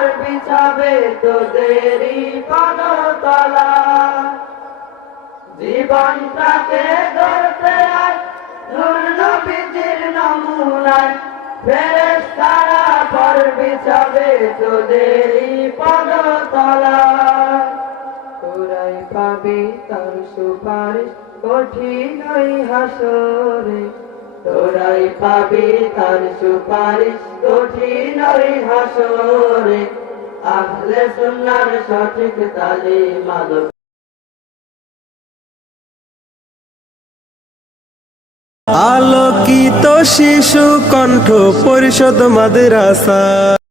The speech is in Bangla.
পর বিছাবে তোদেরই পদতলায় জীবনটাকে গড়তে আয় নূর নবীজির নমুনায়। ফেরেশতারা পর বিছাবে তোদেরই পদতলায় তোরাই পাবি তার সুপারিশ কঠিন হাসরে। তোরাই পাবি তার সুপারিশ কঠিন হাসরে আহলে সুন্নার সঠিক তালে আলো আলোকিত শিশু কণ্ঠ পরিষদ মাদ্রাসা।